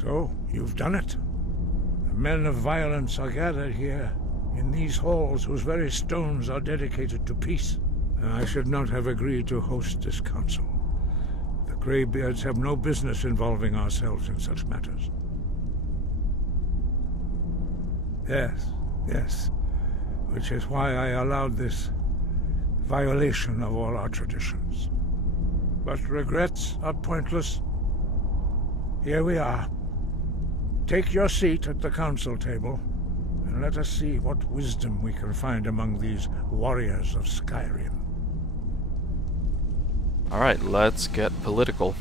So, you've done it. The men of violence are gathered here, in these halls whose very stones are dedicated to peace. I should not have agreed to host this council. The Greybeards have no business involving ourselves in such matters. Yes. Which is why I allowed this violation of all our traditions. But regrets are pointless. Here we are. Take your seat at the council table, and let us see what wisdom we can find among these warriors of Skyrim. Alright, let's get political.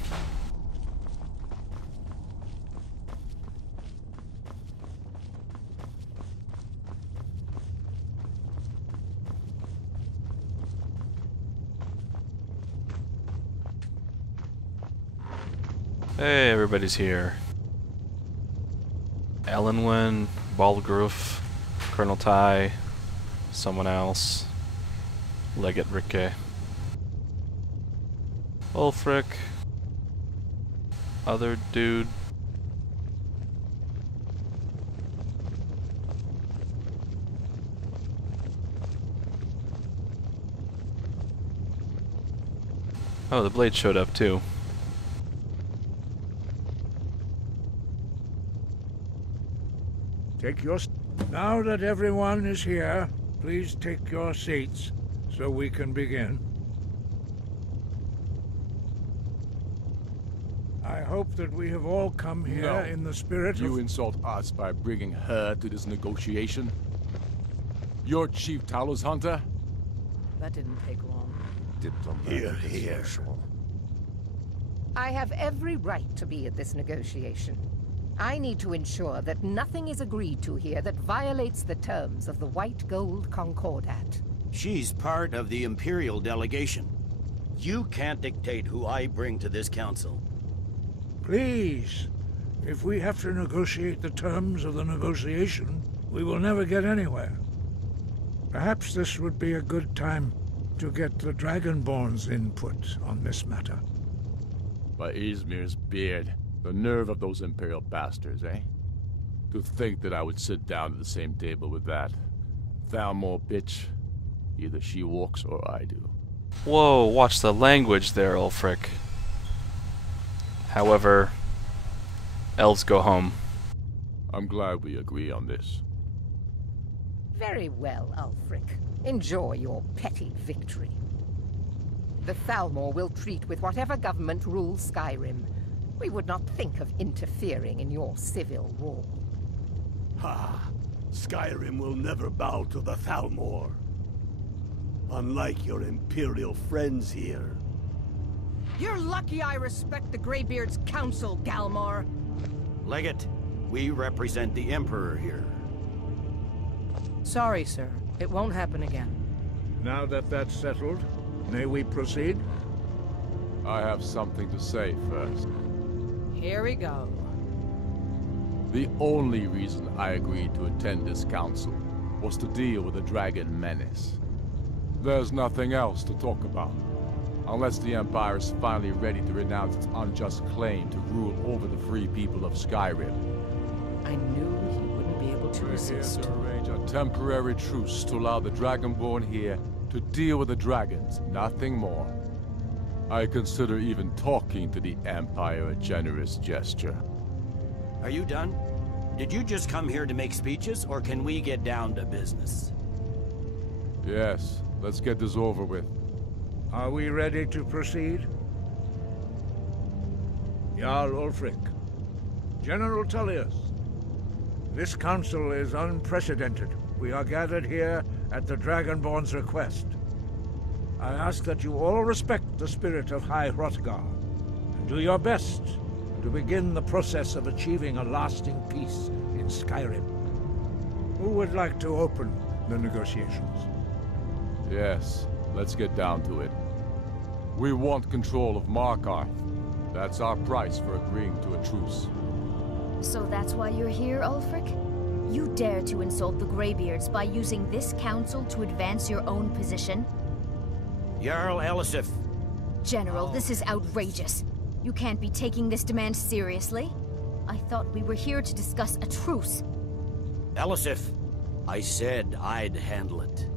Hey, everybody's here. Ellenwyn, Balgroof, Colonel Ty, someone else, Legate Rikke, Ulfric, other dude. Oh, the blade showed up too. Now that everyone is here, please take your seats so we can begin. I hope that we have all come here in the spirit of... You insult us by bringing her to this negotiation? You're Chief Talos Hunter? That didn't take long. Here. I have every right to be at this negotiation. I need to ensure that nothing is agreed to here that violates the terms of the White Gold Concordat. She's part of the Imperial delegation. You can't dictate who I bring to this council. Please, if we have to negotiate the terms of the negotiation, we will never get anywhere. Perhaps this would be a good time to get the Dragonborn's input on this matter. By Izmir's beard. The nerve of those Imperial bastards, eh? To think that I would sit down at the same table with that Thalmor bitch. Either she walks or I do. Whoa, watch the language there, Ulfric. However, elves go home. I'm glad we agree on this. Very well, Ulfric. Enjoy your petty victory. The Thalmor will treat with whatever government rules Skyrim. We would not think of interfering in your civil war. Ha! Skyrim will never bow to the Thalmor. Unlike your Imperial friends here. You're lucky I respect the Greybeard's counsel, Galmar. Legate, we represent the Emperor here. Sorry, sir. It won't happen again. Now that that's settled, may we proceed? I have something to say first. Here we go. The only reason I agreed to attend this council was to deal with the dragon menace. There's nothing else to talk about, unless the Empire is finally ready to renounce its unjust claim to rule over the free people of Skyrim. I knew he wouldn't be able to resist. We're here to arrange a temporary truce to allow the Dragonborn here to deal with the dragons, nothing more. I consider even talking to the Empire a generous gesture. Are you done? Did you just come here to make speeches, or can we get down to business? Yes, let's get this over with. Are we ready to proceed? Jarl Ulfric, General Tullius, this council is unprecedented. We are gathered here at the Dragonborn's request. I ask that you all respect the spirit of High Hrothgar, and do your best to begin the process of achieving a lasting peace in Skyrim. Who would like to open the negotiations? Yes, let's get down to it. We want control of Markarth. That's our price for agreeing to a truce. So that's why you're here, Ulfric? You dare to insult the Greybeards by using this council to advance your own position? Jarl Elisif. General, this is outrageous. You can't be taking this demand seriously. I thought we were here to discuss a truce. Elisif, I said I'd handle it.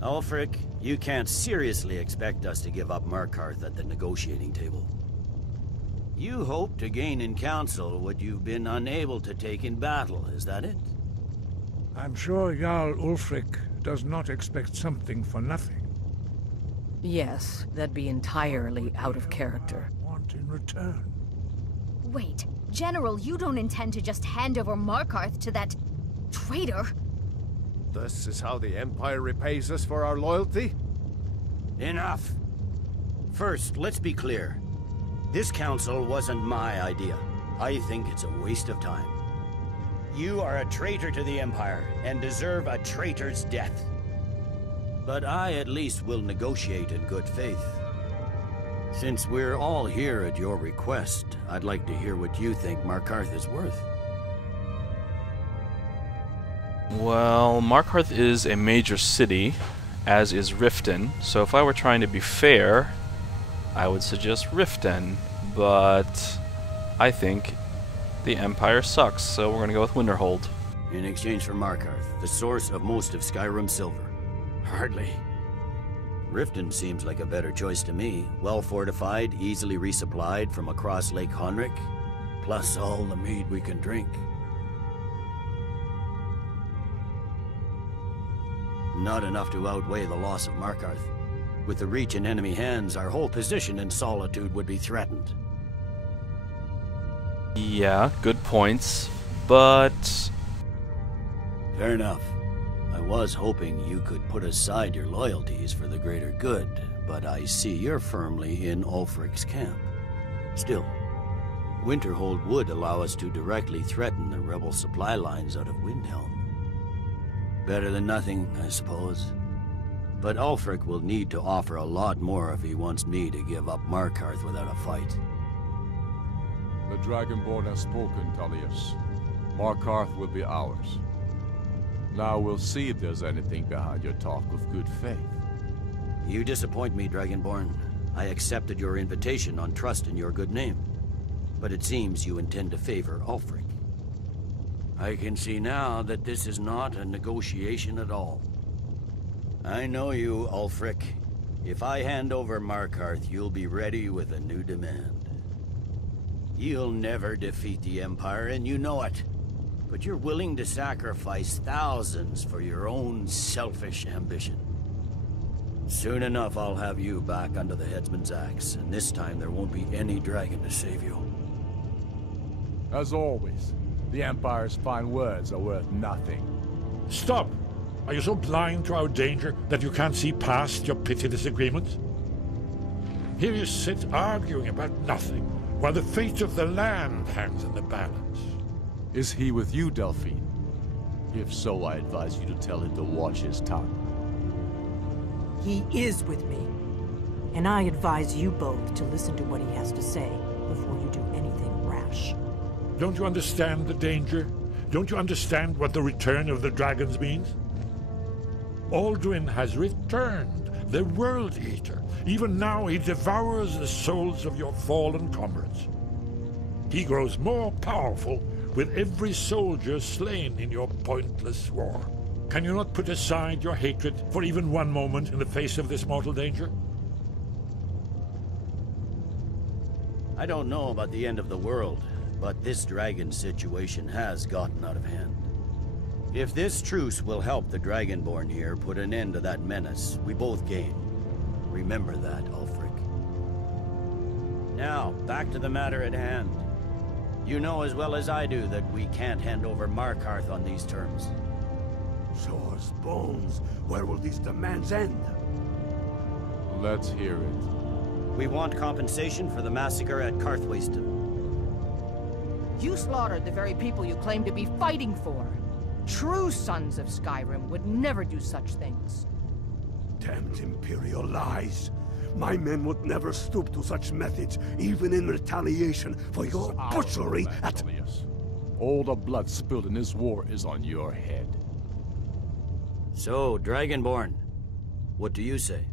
Ulfric, you can't seriously expect us to give up Markarth at the negotiating table. You hope to gain in council what you've been unable to take in battle, is that it? I'm sure Jarl Ulfric does not expect something for nothing. Yes, that'd be entirely out of character. I want in return. Wait, General, you don't intend to just hand over Markarth to that traitor? This is how the Empire repays us for our loyalty? Enough! First, let's be clear. This council wasn't my idea. I think it's a waste of time. You are a traitor to the Empire, and deserve a traitor's death. But I at least will negotiate in good faith. Since we're all here at your request, I'd like to hear what you think Markarth is worth. Well, Markarth is a major city, as is Riften, so if I were trying to be fair, I would suggest Riften, but I think the Empire sucks, so we're going to go with Winterhold. In exchange for Markarth, the source of most of Skyrim's silver. Hardly. Riften seems like a better choice to me. Well fortified, easily resupplied from across Lake Honric, plus all the mead we can drink. Not enough to outweigh the loss of Markarth. With the Reach in enemy hands, our whole position in Solitude would be threatened. Yeah, good points, but... Fair enough. I was hoping you could put aside your loyalties for the greater good, but I see you're firmly in Ulfric's camp. Still, Winterhold would allow us to directly threaten the rebel supply lines out of Windhelm. Better than nothing, I suppose. But Ulfric will need to offer a lot more if he wants me to give up Markarth without a fight. The Dragonborn has spoken, Tullius. Markarth will be ours. Now we'll see if there's anything behind your talk of good faith. You disappoint me, Dragonborn. I accepted your invitation on trust in your good name. But it seems you intend to favor Ulfric. I can see now that this is not a negotiation at all. I know you, Ulfric. If I hand over Markarth, you'll be ready with a new demand. You'll never defeat the Empire, and you know it. But you're willing to sacrifice thousands for your own selfish ambition. Soon enough, I'll have you back under the headsman's axe, and this time there won't be any dragon to save you. As always, the Empire's fine words are worth nothing. Stop! Are you so blind to our danger that you can't see past your petty disagreements? Here you sit arguing about nothing, while the fate of the land hangs in the balance. Is he with you, Delphine? If so, I advise you to tell him to watch his tongue. He is with me. And I advise you both to listen to what he has to say before you do anything rash. Don't you understand the danger? Don't you understand what the return of the dragons means? Alduin has returned, the World Eater. Even now he devours the souls of your fallen comrades. He grows more powerful with every soldier slain in your pointless war. Can you not put aside your hatred for even one moment in the face of this mortal danger? I don't know about the end of the world, but this dragon situation has gotten out of hand. If this truce will help the Dragonborn here put an end to that menace, we both gain. Remember that, Ulfric. Now, back to the matter at hand. You know as well as I do that we can't hand over Markarth on these terms. Swords, bones, where will these demands end? Let's hear it. We want compensation for the massacre at Karthwasten. You slaughtered the very people you claim to be fighting for. True sons of Skyrim would never do such things. Damned Imperial lies. My men would never stoop to such methods, even in retaliation for your butchery at... Tullius. All the blood spilled in this war is on your head. So, Dragonborn, what do you say?